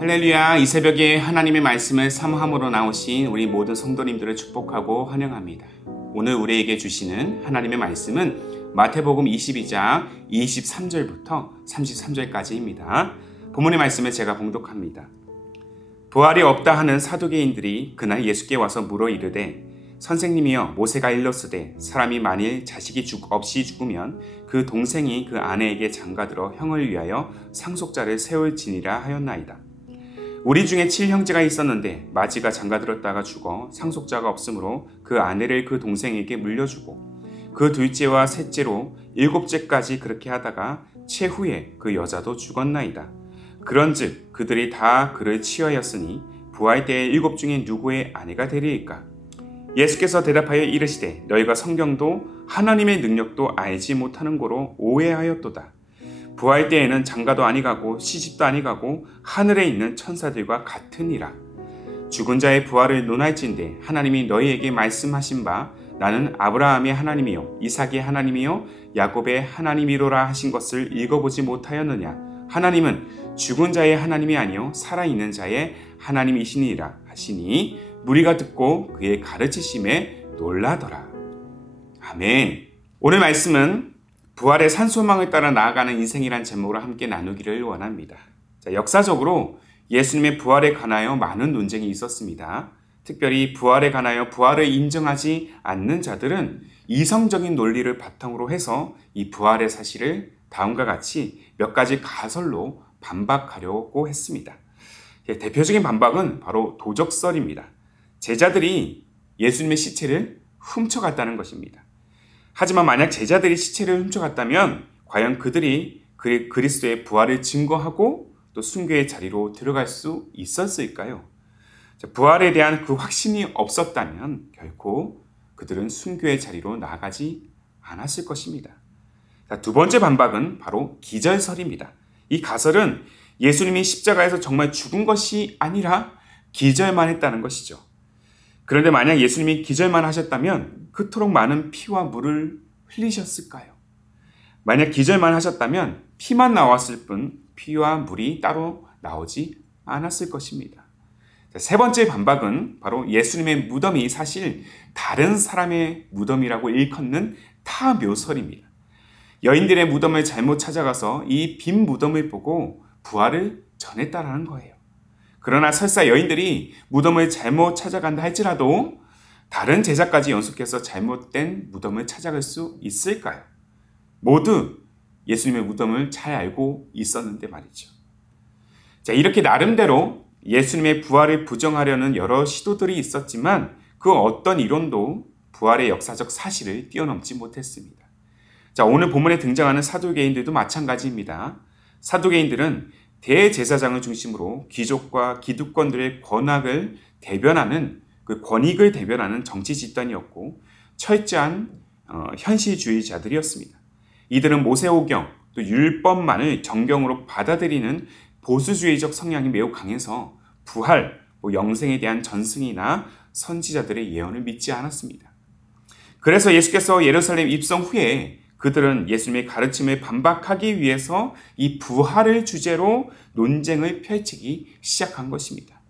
할렐루야, 이 새벽에 하나님의 말씀을 사모함으로 나오신 우리 모든 성도님들을 축복하고 환영합니다. 오늘 우리에게 주시는 하나님의 말씀은 마태복음 22장 23절부터 33절까지입니다. 본문의 말씀을 제가 봉독합니다. 부활이 없다 하는 사두개인들이 그날 예수께 와서 물어 이르되 선생님이여, 모세가 일렀으되 사람이 만일 자식이 없이 죽으면 그 동생이 그 아내에게 장가들어 형을 위하여 상속자를 세울지니라 하였나이다. 우리 중에 7형제가 있었는데 마지가 장가들었다가 죽어 상속자가 없으므로 그 아내를 그 동생에게 물려주고 그 둘째와 셋째로 7째까지 그렇게 하다가 최후에 그 여자도 죽었나이다. 그런즉 그들이 다 그를 취하였으니 부활 때에 7 중에 누구의 아내가 되리이까? 예수께서 대답하여 이르시되 너희가 성경도 하나님의 능력도 알지 못하는 고로 오해하였도다. 부활 때에는 장가도 아니가고 시집도 아니가고 하늘에 있는 천사들과 같으니라. 죽은 자의 부활을 논할진대 하나님이 너희에게 말씀하신 바 나는 아브라함의 하나님이요 이삭의 하나님이요 야곱의 하나님이로라 하신 것을 읽어보지 못하였느냐? 하나님은 죽은 자의 하나님이 아니요 살아있는 자의 하나님이시니라 하시니 무리가 듣고 그의 가르치심에 놀라더라. 아멘. 오늘 말씀은 부활의 산소망을 따라 나아가는 인생이란 제목으로 함께 나누기를 원합니다. 역사적으로 예수님의 부활에 관하여 많은 논쟁이 있었습니다. 특별히 부활에 관하여 부활을 인정하지 않는 자들은 이성적인 논리를 바탕으로 해서 이 부활의 사실을 다음과 같이 몇 가지 가설로 반박하려고 했습니다. 대표적인 반박은 바로 도적설입니다. 제자들이 예수님의 시체를 훔쳐갔다는 것입니다. 하지만 만약 제자들이 시체를 훔쳐갔다면 과연 그들이 그리스도의 부활을 증거하고 또 순교의 자리로 들어갈 수 있었을까요? 부활에 대한 그 확신이 없었다면 결코 그들은 순교의 자리로 나아가지 않았을 것입니다. 두 번째 반박은 바로 기절설입니다. 이 가설은 예수님이 십자가에서 정말 죽은 것이 아니라 기절만 했다는 것이죠. 그런데 만약 예수님이 기절만 하셨다면 그토록 많은 피와 물을 흘리셨을까요? 만약 기절만 하셨다면 피만 나왔을 뿐 피와 물이 따로 나오지 않았을 것입니다. 세 번째 반박은 바로 예수님의 무덤이 사실 다른 사람의 무덤이라고 일컫는 타묘설입니다. 여인들의 무덤을 잘못 찾아가서 이 빈 무덤을 보고 부활을 전했다라는 거예요. 그러나 설사 여인들이 무덤을 잘못 찾아간다 할지라도 다른 제자까지 연속해서 잘못된 무덤을 찾아갈 수 있을까요? 모두 예수님의 무덤을 잘 알고 있었는데 말이죠. 이렇게 나름대로 예수님의 부활을 부정하려는 여러 시도들이 있었지만 그 어떤 이론도 부활의 역사적 사실을 뛰어넘지 못했습니다. 오늘 본문에 등장하는 사두개인들도 마찬가지입니다. 사두개인들은 대제사장을 중심으로 귀족과 기득권들의 권익을 대변하는 정치 집단이었고 철저한 현실주의자들이었습니다. 이들은 모세오경 또 율법만을 정경으로 받아들이는 보수주의적 성향이 매우 강해서 부활, 영생에 대한 전승이나 선지자들의 예언을 믿지 않았습니다. 그래서 예수께서 예루살렘 입성 후에 그들은 예수님의 가르침을 반박하기 위해서 이 부활을 주제로 논쟁을 펼치기 시작한 것입니다.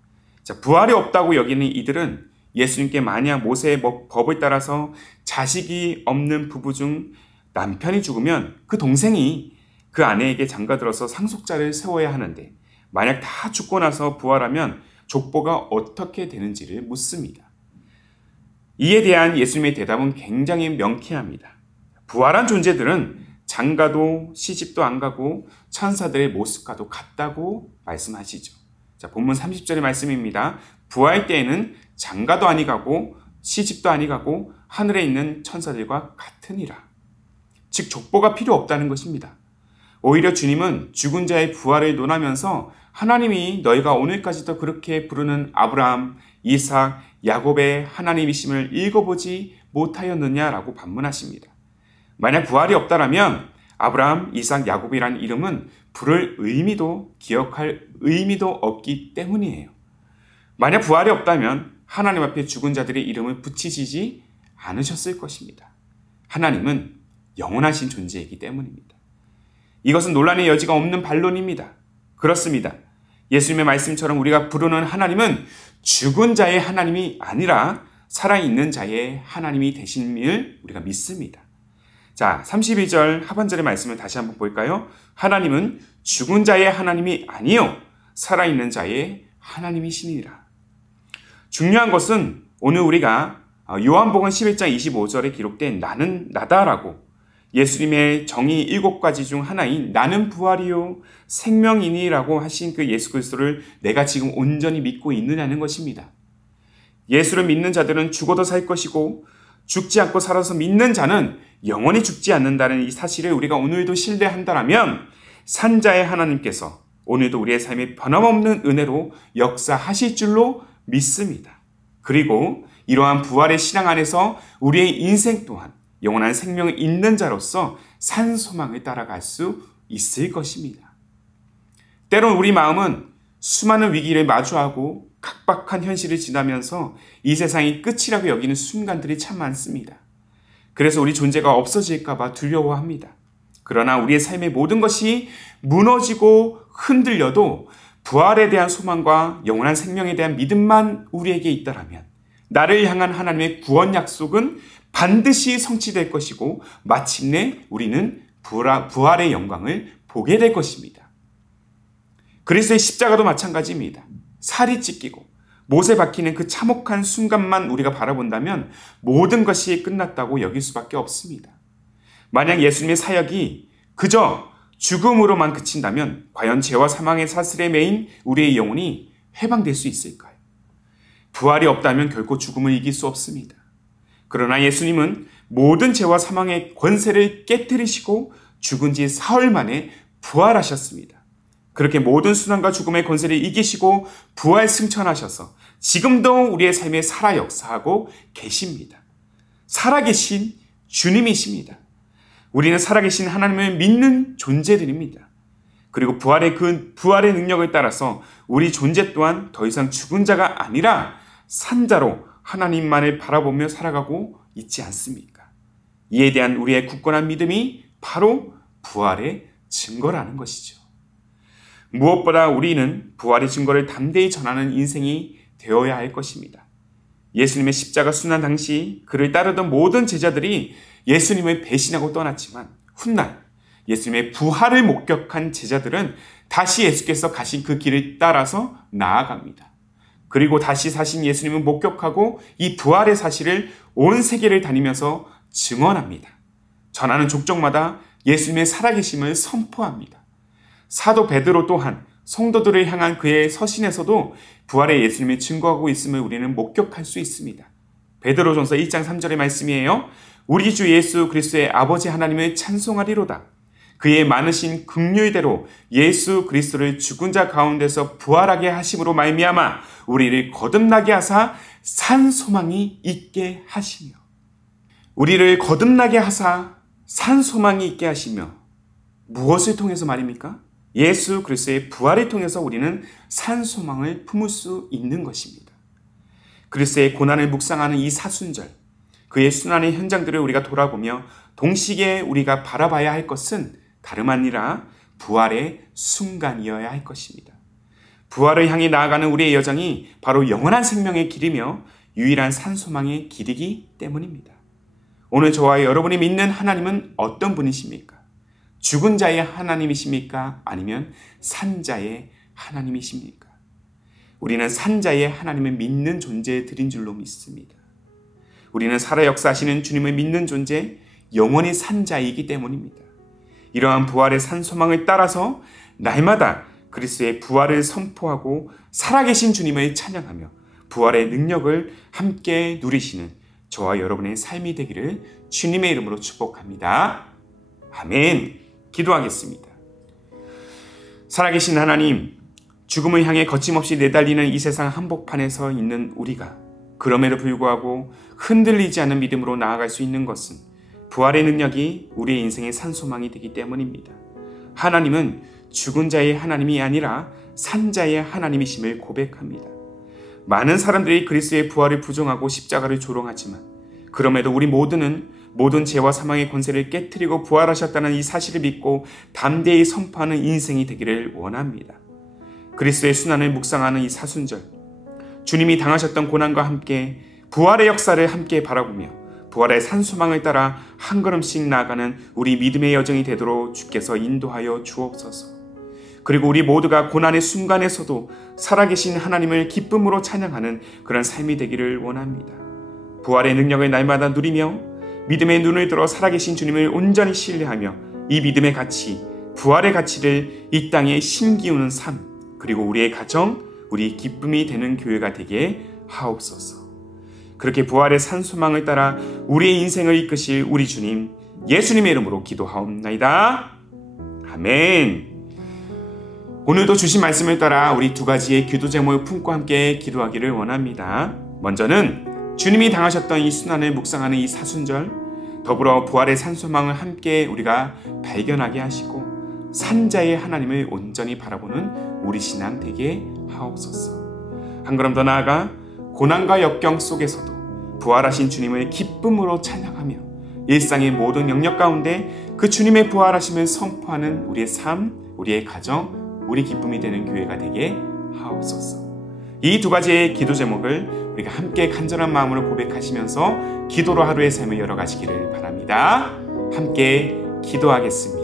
부활이 없다고 여기는 이들은 예수님께 만약 모세의 법을 따라서 자식이 없는 부부 중 남편이 죽으면 그 동생이 그 아내에게 장가들어서 상속자를 세워야 하는데 만약 다 죽고 나서 부활하면 족보가 어떻게 되는지를 묻습니다. 이에 대한 예수님의 대답은 굉장히 명쾌합니다. 부활한 존재들은 장가도 시집도 안 가고 천사들의 모습과도 같다고 말씀하시죠. 본문 30절의 말씀입니다. 부활 때에는 장가도 아니 가고 시집도 아니 가고 하늘에 있는 천사들과 같으니라. 즉 족보가 필요 없다는 것입니다. 오히려 주님은 죽은 자의 부활을 논하면서 하나님이 너희가 오늘까지도 그렇게 부르는 아브라함, 이삭, 야곱의 하나님이심을 읽어보지 못하였느냐라고 반문하십니다. 만약 부활이 없다라면 아브라함, 이삭, 야곱이라는 이름은 부를 의미도 기억할 의미도 없기 때문이에요. 만약 부활이 없다면 하나님 앞에 죽은 자들의 이름을 붙이시지 않으셨을 것입니다. 하나님은 영원하신 존재이기 때문입니다. 이것은 논란의 여지가 없는 반론입니다. 그렇습니다. 예수님의 말씀처럼 우리가 부르는 하나님은 죽은 자의 하나님이 아니라 살아있는 자의 하나님이 되심을 우리가 믿습니다. 자, 32절 하반절의 말씀을 다시 한번 볼까요? 하나님은 죽은 자의 하나님이 아니요 살아있는 자의 하나님이시니라. 중요한 것은 오늘 우리가 요한복음 11장 25절에 기록된 나는 나다라고 예수님의 정의 7가지 중 하나인 나는 부활이요 생명이니라고 하신 그 예수 그리스도를 내가 지금 온전히 믿고 있느냐는 것입니다. 예수를 믿는 자들은 죽어도 살 것이고 죽지 않고 살아서 믿는 자는 영원히 죽지 않는다는 이 사실을 우리가 오늘도 신뢰한다면 산자의 하나님께서 오늘도 우리의 삶에 변함없는 은혜로 역사하실 줄로 믿습니다. 그리고 이러한 부활의 신앙 안에서 우리의 인생 또한 영원한 생명을 잇는 자로서 산 소망을 따라갈 수 있을 것입니다. 때론 우리 마음은 수많은 위기를 마주하고 각박한 현실을 지나면서 이 세상이 끝이라고 여기는 순간들이 참 많습니다. 그래서 우리 존재가 없어질까 봐 두려워합니다. 그러나 우리의 삶의 모든 것이 무너지고 흔들려도 부활에 대한 소망과 영원한 생명에 대한 믿음만 우리에게 있다라면 나를 향한 하나님의 구원 약속은 반드시 성취될 것이고 마침내 우리는 부활의 영광을 보게 될 것입니다. 그리스도의 십자가도 마찬가지입니다. 살이 찢기고 못에 박히는 그 참혹한 순간만 우리가 바라본다면 모든 것이 끝났다고 여길 수밖에 없습니다. 만약 예수님의 사역이 그저 죽음으로만 그친다면 과연 죄와 사망의 사슬에 매인 우리의 영혼이 해방될 수 있을까요? 부활이 없다면 결코 죽음을 이길 수 없습니다. 그러나 예수님은 모든 죄와 사망의 권세를 깨뜨리시고 죽은 지 사흘 만에 부활하셨습니다. 그렇게 모든 순환과 죽음의 권세를 이기시고 부활 승천하셔서 지금도 우리의 삶에 살아 역사하고 계십니다. 살아계신 주님이십니다. 우리는 살아계신 하나님을 믿는 존재들입니다. 그리고 부활의 능력을 따라서 우리 존재 또한 더 이상 죽은 자가 아니라 산자로 하나님만을 바라보며 살아가고 있지 않습니까? 이에 대한 우리의 굳건한 믿음이 바로 부활의 증거라는 것이죠. 무엇보다 우리는 부활의 증거를 담대히 전하는 인생이 되어야 할 것입니다. 예수님의 십자가 순환 당시 그를 따르던 모든 제자들이 예수님을 배신하고 떠났지만 훗날 예수님의 부활을 목격한 제자들은 다시 예수께서 가신 그 길을 따라서 나아갑니다. 그리고 다시 사신 예수님을 목격하고 이 부활의 사실을 온 세계를 다니면서 증언합니다. 전하는 족족마다 예수님의 살아계심을 선포합니다. 사도 베드로 또한 성도들을 향한 그의 서신에서도 부활의 예수님을 증거하고 있음을 우리는 목격할 수 있습니다. 베드로전서 1장 3절의 말씀이에요. 우리 주 예수 그리스도의 아버지 하나님을 찬송하리로다. 그의 많으신 긍휼대로 예수 그리스도를 죽은 자 가운데서 부활하게 하심으로 말미암아 우리를 거듭나게 하사 산 소망이 있게 하시며, 우리를 거듭나게 하사 산 소망이 있게 하시며 무엇을 통해서 말입니까? 예수 그리스도의 부활을 통해서 우리는 산 소망을 품을 수 있는 것입니다. 그리스도의 고난을 묵상하는 이 사순절, 그의 순환의 현장들을 우리가 돌아보며 동시에 우리가 바라봐야 할 것은 다름 아니라 부활의 순간이어야 할 것입니다. 부활을 향해 나아가는 우리의 여정이 바로 영원한 생명의 길이며 유일한 산소망의 길이기 때문입니다. 오늘 저와 여러분이 믿는 하나님은 어떤 분이십니까? 죽은 자의 하나님이십니까? 아니면 산자의 하나님이십니까? 우리는 산자의 하나님을 믿는 존재들인 줄로 믿습니다. 우리는 살아 역사하시는 주님을 믿는 존재, 영원히 산자이기 때문입니다. 이러한 부활의 산소망을 따라서 날마다 그리스도의 부활을 선포하고 살아계신 주님을 찬양하며 부활의 능력을 함께 누리시는 저와 여러분의 삶이 되기를 주님의 이름으로 축복합니다. 아멘. 기도하겠습니다. 살아계신 하나님, 죽음을 향해 거침없이 내달리는 이 세상 한복판에 서 있는 우리가 그럼에도 불구하고 흔들리지 않는 믿음으로 나아갈 수 있는 것은 부활의 능력이 우리의 인생의 산소망이 되기 때문입니다. 하나님은 죽은 자의 하나님이 아니라 산자의 하나님이심을 고백합니다. 많은 사람들이 그리스도의 부활을 부정하고 십자가를 조롱하지만 그럼에도 우리 모두는 모든 죄와 사망의 권세를 깨트리고 부활하셨다는 이 사실을 믿고 담대히 선포하는 인생이 되기를 원합니다. 그리스도의 순환을 묵상하는 이 사순절, 주님이 당하셨던 고난과 함께 부활의 역사를 함께 바라보며 부활의 산소망을 따라 한 걸음씩 나아가는 우리 믿음의 여정이 되도록 주께서 인도하여 주옵소서. 그리고 우리 모두가 고난의 순간에서도 살아계신 하나님을 기쁨으로 찬양하는 그런 삶이 되기를 원합니다. 부활의 능력을 날마다 누리며 믿음의 눈을 들어 살아계신 주님을 온전히 신뢰하며 이 믿음의 가치, 부활의 가치를 이 땅에 심기우는 삶, 그리고 우리의 가정, 우리의 기쁨이 되는 교회가 되게 하옵소서. 그렇게 부활의 산소망을 따라 우리의 인생을 이끄실 우리 주님 예수님의 이름으로 기도하옵나이다. 아멘. 오늘도 주신 말씀을 따라 우리 두 가지의 기도 제목을 품고 함께 기도하기를 원합니다. 먼저는 주님이 당하셨던 이 순환을 묵상하는 이 사순절, 더불어 부활의 산소망을 함께 우리가 발견하게 하시고 산자의 하나님을 온전히 바라보는 우리 신앙 되게 하옵소서. 한 걸음 더 나아가 고난과 역경 속에서도 부활하신 주님을 기쁨으로 찬양하며 일상의 모든 영역 가운데 그 주님의 부활하심을 선포하는 우리의 삶, 우리의 가정, 우리 기쁨이 되는 교회가 되게 하옵소서. 이 두 가지의 기도 제목을 우리가 함께 간절한 마음으로 고백하시면서 기도로 하루의 삶을 열어가시기를 바랍니다. 함께 기도하겠습니다.